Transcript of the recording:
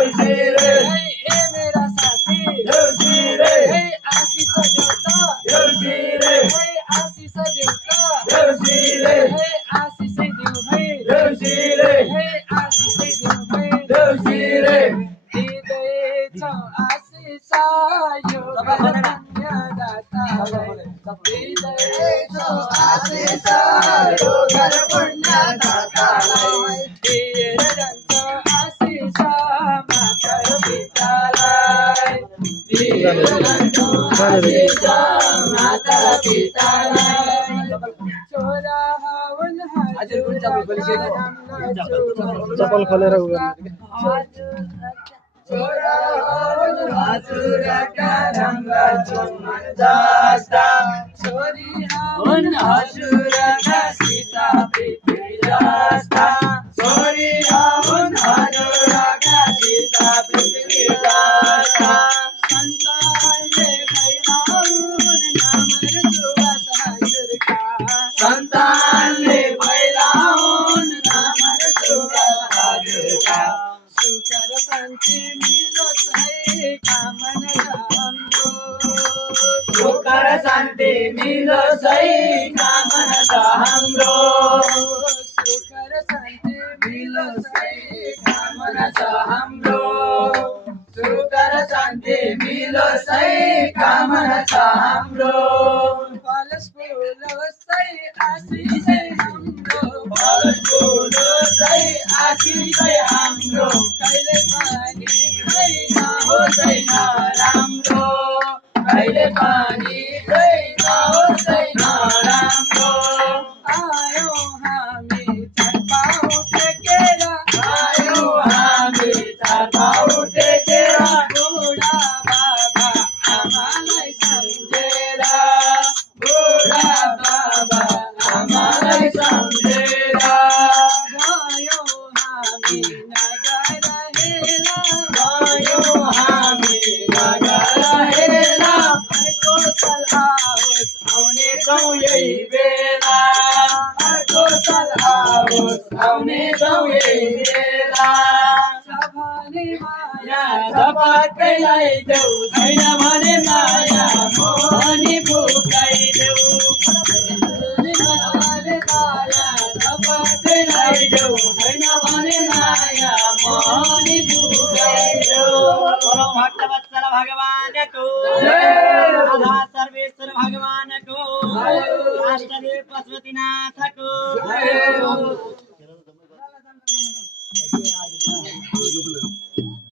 मेरा साथी आशीष देवता आशीष देवता आशीष देव भाई आशीष देव भाई हृदय आशीष दाता हृदय आशीष योगर पुण्य दाता आशीष मातर पितालाय आशीष मातर पितालाय चोरा हवन चप्पल खोलेर चोरा हवन हजुर का रंग चुम्बन जस्ता छोरी हवन हजुर का सीता पृथ्वी जस्ता छोरी हवन हजुर का सीता पृथ्वी जस्ता संतानले फैलाउन नामर सुवास हजुरका संतानले फैलाउन नामर सुवास हजुरका सुकर शान्ति मिलोस् है कामना हाम्रो सुकर शान्ति मिलोस् है कामना छ हाम्रो सुकर शान्ति मिलोस् है कामना छ हाम्रो सुकर शान्ति मिलोस् है कामना छ हाम्रो फलस फुलोस् है आशीष हाम्रो फलस फुलोस् है आशीष हाम्रो कहिले पनि छैन होसैन राम्रो कहिले पनि छैन होसैन राम्रो आयो हामी चारपाउ टेकेर आयो हामी चारपाउ टेकेर बुढा बाबा आमालाई सम्झेर बुढा बाबा आमालाई सम्झेर गयो हामी नगर हेला गयो हामी नगर हेला अर्को साल आओस् आउने छौँ यही बेला अर्को साल आओस् आउने छौँ यही बेला भने माया झपक्कै लगाइदेऊ छैन भने माया मोहनी फुकाइदेऊ माया झपक्कै लगाइदेऊ छैन भने माया मोहनी फुकाइदेऊ भक्तवत्सल भगवानको राधा सर्वेश्वर भगवानको अष्टदेव पशुपतिनाथको